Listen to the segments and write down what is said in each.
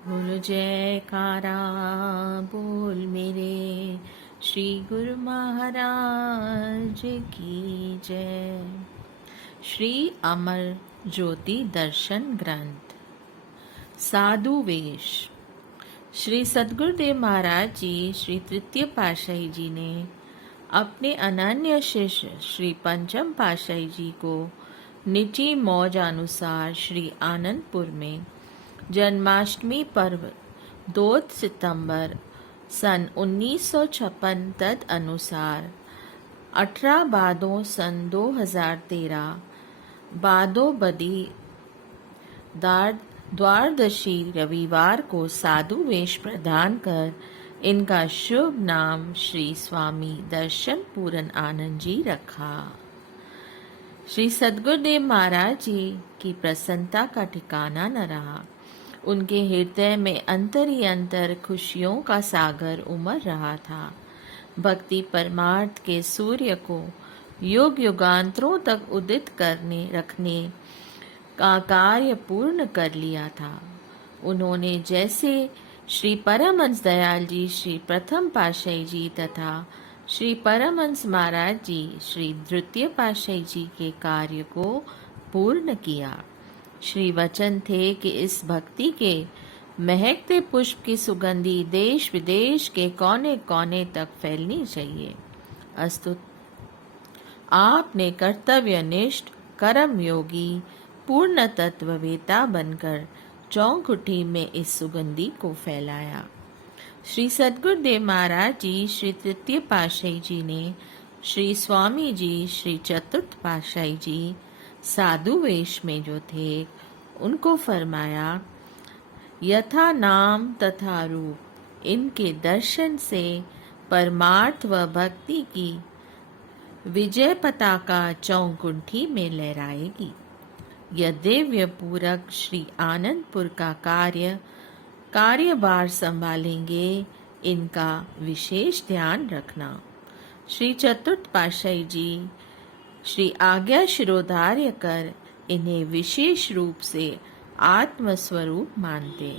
बोल जयकारा बोल मेरे श्री गुरु महाराज की जय। श्री अमर ज्योति दर्शन ग्रंथ साधु वेश। श्री सद्गुरुदेव महाराज जी श्री तृतीय पातशाही जी ने अपने अनन्य शिष्य श्री पंचम पातशाही जी को निजी मौजानुसार श्री आनंदपुर में जन्माष्टमी पर्व 2 सितंबर सन 1956 तद अनुसार 18 भादो सन 2013 बादो बदी द्वादशी रविवार को साधु वेश प्रदान कर इनका शुभ नाम श्री स्वामी दर्शन पूरन आनंद जी रखा। श्री सद्गुरुदेव महाराज जी की प्रसन्नता का ठिकाना न रहा। उनके हृदय में अंतर ही अंतर खुशियों का सागर उमड़ रहा था। भक्ति परमार्थ के सूर्य को युग युगांतरों तक उदित करने रखने का कार्य पूर्ण कर लिया था। उन्होंने जैसे श्री परमहंस दयाल जी श्री प्रथम पातशाही जी तथा श्री परमहंस महाराज जी श्री द्वितीय पातशाही जी के कार्य को पूर्ण किया। श्री वचन थे कि इस भक्ति के महकते पुष्प की सुगंधी देश विदेश के कोने कोने तक फैलनी चाहिए। अस्तु आपने कर्तव्यनिष्ठ कर्म योगी पूर्ण तत्ववेता बनकर चौखुटी में इस सुगंधी को फैलाया। श्री सद्गुरुदेव महाराज जी श्री तृतीय पातशाही जी ने श्री स्वामी जी श्री चतुर्थ पातशाही जी साधु वेश में जो थे उनको फरमाया, यथा नाम तथा रूप इनके दर्शन से परमार्थ व भक्ति की विजय पताका चौकुंठी में लहराएगी। यह दिव्य पूरक श्री आनंदपुर का कार्यभार संभालेंगे, इनका विशेष ध्यान रखना। श्री चतुर्थ पातशाही जी श्री आज्ञा शिरोधार्य कर इन्हें विशेष रूप से आत्मस्वरूप मानते।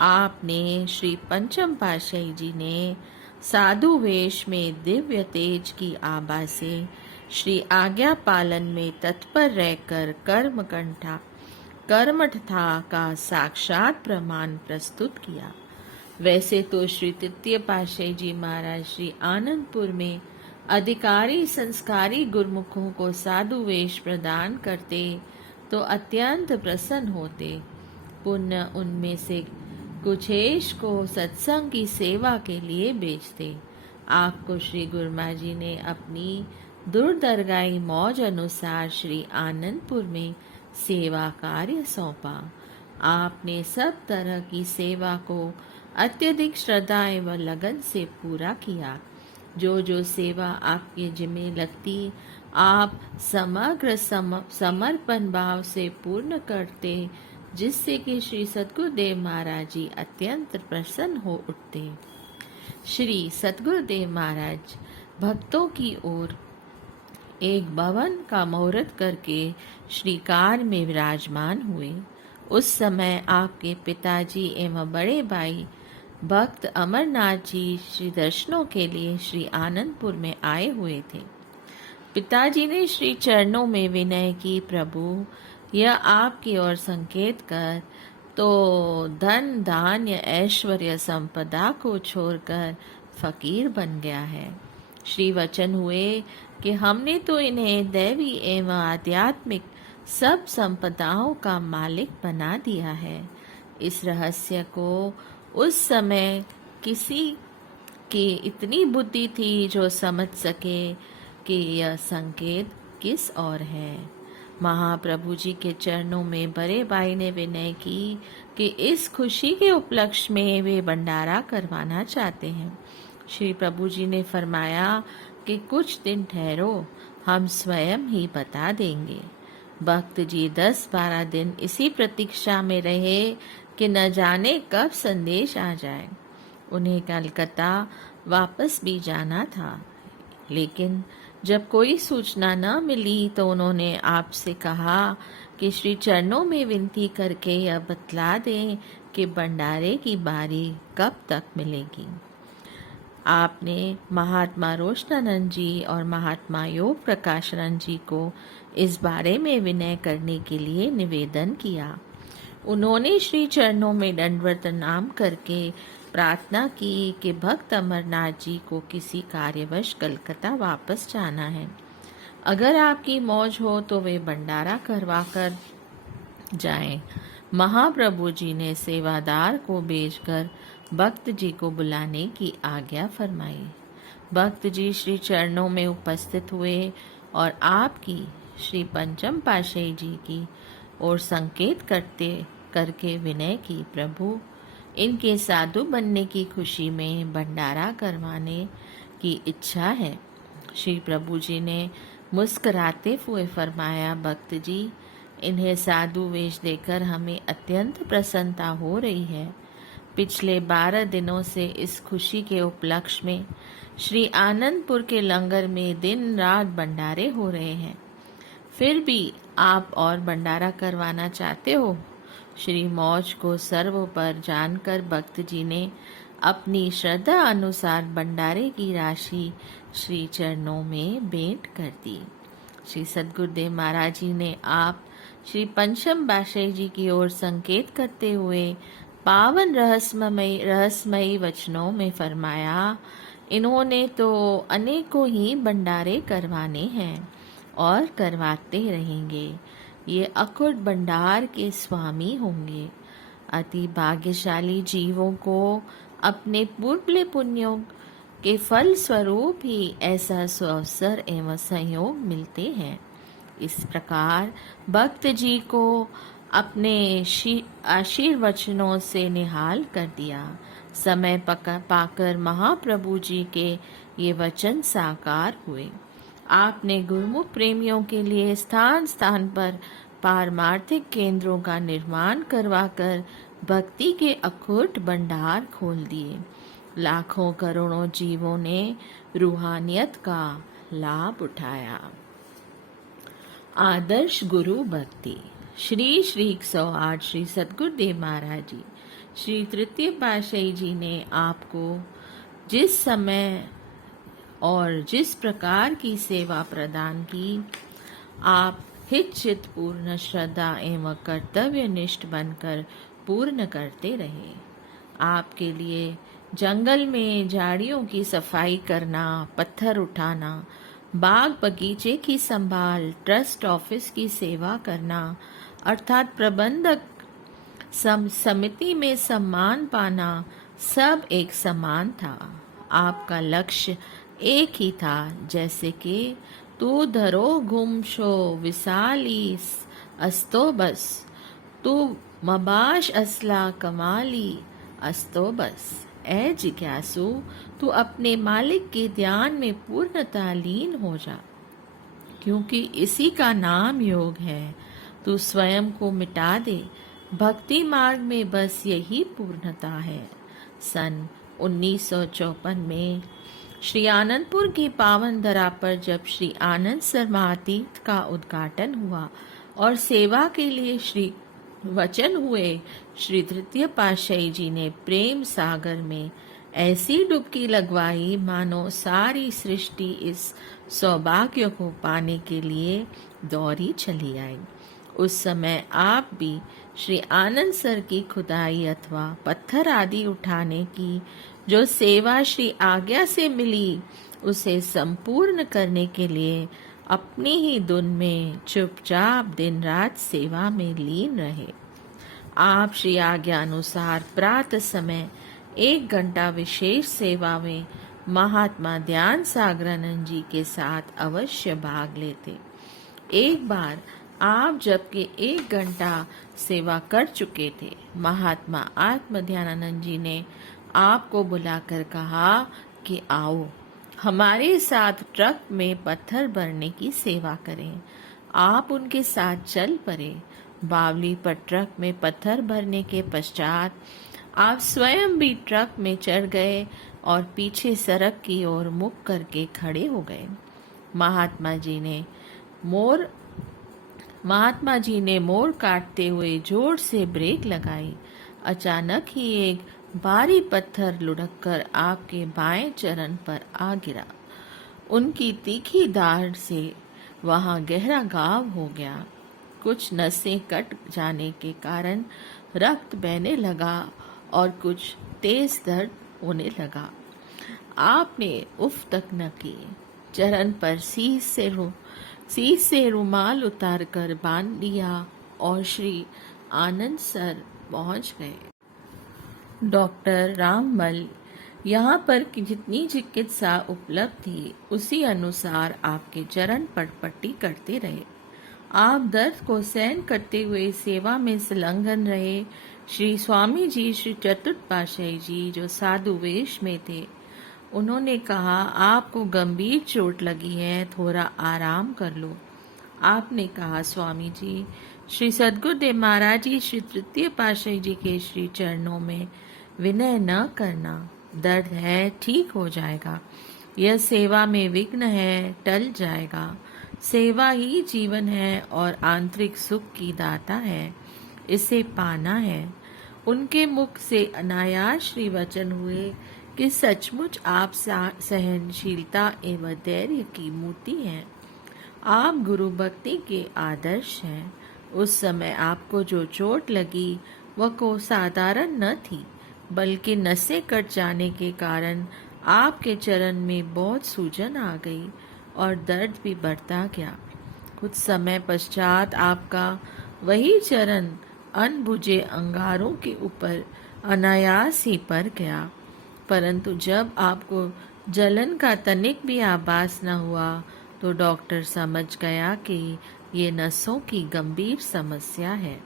आपने श्री पंचम पातशाही जी ने साधु वेश में दिव्य तेज की आभा से श्री आज्ञा पालन में तत्पर रहकर कर्मठता का साक्षात प्रमाण प्रस्तुत किया। वैसे तो श्री तृतीय पातशाही जी महाराज श्री आनंदपुर में अधिकारी संस्कारी गुरुमुखों को साधु वेश प्रदान करते तो अत्यंत प्रसन्न होते। पुण्य उनमें से कुछेश को सत्संग की सेवा के लिए भेजते। आपको श्री गुरुमा जी ने अपनी दूरदरगाही मौज अनुसार श्री आनंदपुर में सेवा कार्य सौंपा। आपने सब तरह की सेवा को अत्यधिक श्रद्धा एवं लगन से पूरा किया। जो जो सेवा आपके जिम्मे लगती आप समग्र समर्पण भाव से पूर्ण करते, जिससे कि श्री सद्गुरुदेव महाराज जी अत्यंत प्रसन्न हो उठते। श्री सद्गुरुदेव महाराज भक्तों की ओर एक भवन का मुहूर्त करके श्रीकार में विराजमान हुए। उस समय आपके पिताजी एवं बड़े भाई भक्त अमरनाथ जी श्री दर्शनों के लिए श्री आनंदपुर में आए हुए थे। पिताजी ने श्री चरणों में विनय की, प्रभु यह आपकी ओर संकेत कर तो धन धान्य ऐश्वर्य संपदा को छोड़कर फकीर बन गया है। श्री वचन हुए कि हमने तो इन्हें दैवी एवं आध्यात्मिक सब संपदाओं का मालिक बना दिया है। इस रहस्य को उस समय किसी की इतनी बुद्धि थी जो समझ सके कि यह संकेत किस ओर है। महाप्रभु जी के चरणों में बड़े भाई ने विनय की कि इस खुशी के उपलक्ष्य में वे भंडारा करवाना चाहते हैं। श्री प्रभु जी ने फरमाया कि कुछ दिन ठहरो, हम स्वयं ही बता देंगे। भक्त जी 10-12 दिन इसी प्रतीक्षा में रहे कि न जाने कब संदेश आ जाए। उन्हें कलकत्ता वापस भी जाना था, लेकिन जब कोई सूचना न मिली तो उन्होंने आपसे कहा कि श्री चरणों में विनती करके यह बतला दें कि भंडारे की बारी कब तक मिलेगी। आपने महात्मा रोशनानंद जी और महात्मा योग प्रकाशानंद जी को इस बारे में विनय करने के लिए निवेदन किया। उन्होंने श्री चरणों में दंडवत प्रणाम करके प्रार्थना की कि भक्त अमरनाथ जी को किसी कार्यवश कलकत्ता वापस जाना है। अगर आपकी मौज हो तो वे भंडारा करवा कर जाएं। महाप्रभु जी ने सेवादार को भेजकर भक्त जी को बुलाने की आज्ञा फरमाई। भक्त जी श्री चरणों में उपस्थित हुए और आपकी श्री पंचम पातशाही जी की ओर संकेत करके विनय की, प्रभु इनके साधु बनने की खुशी में भंडारा करवाने की इच्छा है। श्री प्रभु जी ने मुस्कुराते हुए फरमाया, भक्त जी इन्हें साधु वेश देकर हमें अत्यंत प्रसन्नता हो रही है। पिछले 12 दिनों से इस खुशी के उपलक्ष्य में श्री आनंदपुर के लंगर में दिन रात भंडारे हो रहे हैं, फिर भी आप और भंडारा करवाना चाहते हो। श्री मौज को सर्व पर जानकर भक्त जी ने अपनी श्रद्धा अनुसार भंडारे की राशि श्री चरणों में भेंट कर दी। श्री सद्गुरुदेव महाराज जी ने आप श्री पंचम पातशाही जी की ओर संकेत करते हुए पावन रहस्यमयी वचनों में फरमाया, इन्होंने तो अनेकों ही भंडारे करवाने हैं और करवाते रहेंगे। ये अकुट भंडार के स्वामी होंगे। अति भाग्यशाली जीवों को अपने पूर्व पुण्यों के फल स्वरूप ही ऐसा सुअवसर एवं संयोग मिलते हैं। इस प्रकार भक्त जी को अपने आशीर्वचनों से निहाल कर दिया। समय पाकर महाप्रभु जी के ये वचन साकार हुए। आपने गुरुमुख प्रेमियों के लिए स्थान स्थान पर पारमार्थिक केंद्रों का निर्माण करवाकर भक्ति के अखुट भंडार खोल दिए। लाखों करोड़ों जीवों ने रूहानियत का लाभ उठाया। आदर्श गुरु भक्ति। श्री 108 श्री सद्गुरुदेव महाराज जी श्री तृतीय पातशाही जी ने आपको जिस समय और जिस प्रकार की सेवा प्रदान की, आप हित चित पूर्ण श्रद्धा एवं कर्तव्यनिष्ठ बनकर पूर्ण करते रहे। आपके लिए जंगल में झाड़ियों की सफाई करना, पत्थर उठाना, बाग बगीचे की संभाल, ट्रस्ट ऑफिस की सेवा करना अर्थात प्रबंधक समिति में सम्मान पाना सब एक समान था। आपका लक्ष्य एक ही था, जैसे कि तू धरो घुमशो विशाली अस्तो बस, तू मबाश असला कमाली अस्तो बस। ऐ जिज्ञासु, तू अपने मालिक के ध्यान में पूर्णतः लीन हो जा, क्योंकि इसी का नाम योग है। तू स्वयं को मिटा दे, भक्ति मार्ग में बस यही पूर्णता है। सन 1954 में श्री आनंदपुर की पावन धरा पर जब श्री आनंद सरमातीत का उद्घाटन हुआ और सेवा के लिए श्री वचन हुए, श्री तृतीय पातशाही जी ने प्रेम सागर में ऐसी डुबकी लगवाई मानो सारी सृष्टि इस सौभाग्य को पाने के लिए दौड़ी चली आई। उस समय आप भी श्री आनंद सर की खुदाई अथवा पत्थर आदि उठाने की जो सेवा श्री आज्ञा से मिली, उसे संपूर्ण करने के लिए अपनी ही धुन में चुपचाप दिन रात सेवा में लीन रहे। आप श्री आज्ञा अनुसार प्रातः समय 1 घंटा विशेष सेवा में महात्मा ध्यान सागरानंद जी के साथ अवश्य भाग लेते। एक बार आप जबकि 1 घंटा सेवा कर चुके थे, महात्मा आत्म ध्यानानंद जी ने आपको बुलाकर कहा कि आओ हमारे साथ ट्रक में पत्थर भरने की सेवा करें। आप उनके साथ चल पड़े। बावली पर ट्रक में पत्थर भरने के पश्चात आप स्वयं भी ट्रक में चढ़ गए और पीछे सड़क की ओर मुख करके खड़े हो गए। महात्मा जी ने मोर महात्मा जी ने मोड़ काटते हुए जोर से ब्रेक लगाई। अचानक ही एक भारी पत्थर लुढ़क कर आपके बाएं चरण पर आ गिरा। उनकी तीखी धार से वहां गहरा घाव हो गया। कुछ नसें कट जाने के कारण रक्त बहने लगा और कुछ तेज दर्द होने लगा। आपने उफ तक न की। चरण पर सीस से रुमाल उतारकर बांध दिया और श्री आनंद सर पहुंच गए। डॉक्टर राममल यहाँ पर की जितनी चिकित्सा उपलब्ध थी उसी अनुसार आपके चरण पर पट्टी करते रहे। आप दर्द को सहन करते हुए सेवा में संलग्न रहे। श्री स्वामी जी श्री चतुर्थ पातशाही जी जो साधु वेश में थे, उन्होंने कहा आपको गंभीर चोट लगी है, थोड़ा आराम कर लो। आपने कहा स्वामी जी, श्री सद्गुरुदेव महाराज जी श्री तृतीय पातशाही जी के श्री चरणों में विनय न करना। दर्द है, ठीक हो जाएगा। यह सेवा में विघ्न है, टल जाएगा। सेवा ही जीवन है और आंतरिक सुख की दाता है, इसे पाना है। उनके मुख से अनायास श्री वचन हुए कि सचमुच आप सहनशीलता एवं धैर्य की मूर्ति हैं। आप गुरु भक्ति के आदर्श हैं। उस समय आपको जो चोट लगी वह को साधारण न थी, बल्कि नसें कट जाने के कारण आपके चरण में बहुत सूजन आ गई और दर्द भी बढ़ता गया। कुछ समय पश्चात आपका वही चरण अनबुझे अंगारों के ऊपर अनायास ही पड़ गया, परंतु जब आपको जलन का तनिक भी आभास न हुआ तो डॉक्टर समझ गया कि ये नसों की गंभीर समस्या है।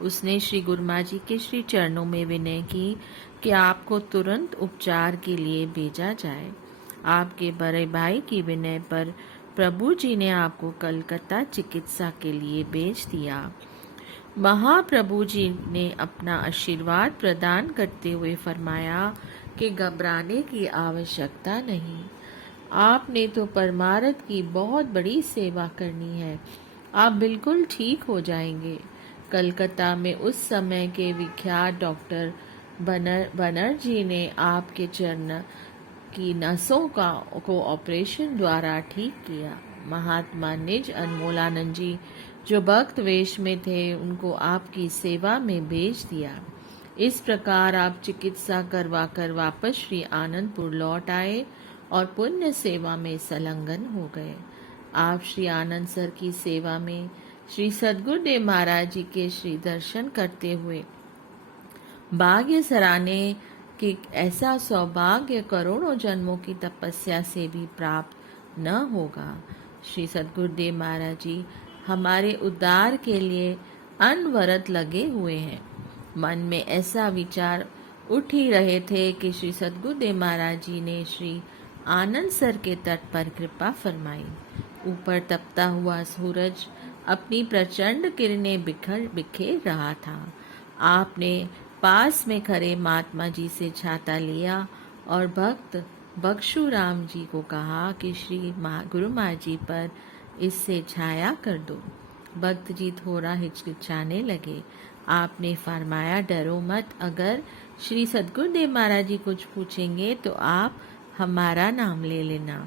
उसने श्री गुरुमा जी के श्री चरणों में विनय की कि आपको तुरंत उपचार के लिए भेजा जाए। आपके बड़े भाई की विनय पर प्रभु जी ने आपको कलकत्ता चिकित्सा के लिए भेज दिया। महाप्रभु जी ने अपना आशीर्वाद प्रदान करते हुए फरमाया कि घबराने की आवश्यकता नहीं। आपने तो परमार्थ की बहुत बड़ी सेवा करनी है। आप बिल्कुल ठीक हो जाएंगे। कलकत्ता में उस समय के विख्यात डॉक्टर बनर्जी ने आपके चरण की नसों को ऑपरेशन द्वारा ठीक किया। महात्मा निज अनमोलानंद जी जो भक्त वेश में थे, उनको आपकी सेवा में भेज दिया। इस प्रकार आप चिकित्सा करवा कर वापस श्री आनंदपुर लौट आए और पुण्य सेवा में संलग्न हो गए। आप श्री आनंद सर की सेवा में श्री सद्गुरुदेव महाराज जी के श्री दर्शन करते हुए भाग्य सराहने कि ऐसा सौभाग्य करोड़ों जन्मों की तपस्या से भी प्राप्त न होगा। श्री सद्गुरुदेव महाराज जी हमारे उद्धार के लिए अनवरत लगे हुए हैं। मन में ऐसा विचार उठ ही रहे थे कि श्री सद्गुरुदेव महाराज जी ने श्री आनंद सर के तट पर कृपा फरमाई। ऊपर तपता हुआ सूरज अपनी प्रचंड किरणें बिखेर रहा था। आपने पास में खड़े महात्मा जी से छाता लिया और भक्त बख्शू राम जी को कहा कि श्री गुरु माँ जी पर इससे छाया कर दो। भक्त जी थोड़ा हिचकिचाने लगे। आपने फरमाया, डरो मत, अगर श्री सद्गुरुदेव महाराज जी कुछ पूछेंगे तो आप हमारा नाम ले लेना।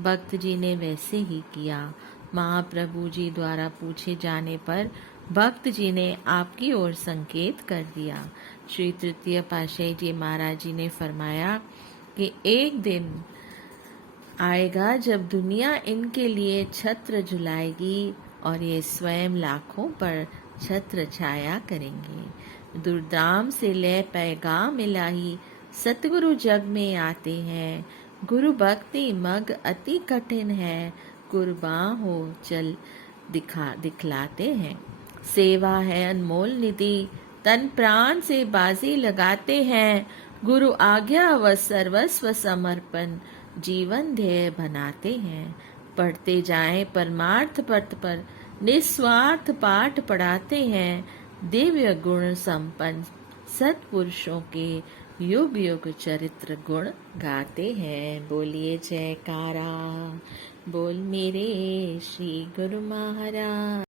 भक्त जी ने वैसे ही किया। महाप्रभु जी द्वारा पूछे जाने पर भक्त जी ने आपकी ओर संकेत कर दिया। श्री तृतीय पातशाही जी महाराज जी ने फरमाया कि एक दिन आएगा जब दुनिया इनके लिए छत्र झुलाएगी और ये स्वयं लाखों पर छत्र छाया करेंगे। दुर्दाम से ले पैगाम इलाही सतगुरु जग में आते हैं। गुरु भक्ति मग अति कठिन है, कुर्बान हो चल दिखलाते हैं। सेवा है अनमोल निधि, तन प्राण से बाजी लगाते हैं। गुरु आज्ञा व सर्वस्व समर्पण जीवन ध्येय बनाते हैं। पढ़ते जाएं परमार्थ पथ पर निस्वार्थ पाठ पढ़ाते हैं। दिव्य गुण संपन्न सत्पुरुषों के युग युग चरित्र गुण गाते हैं। बोलिए जयकारा, बोल मेरे श्री गुरु महाराज।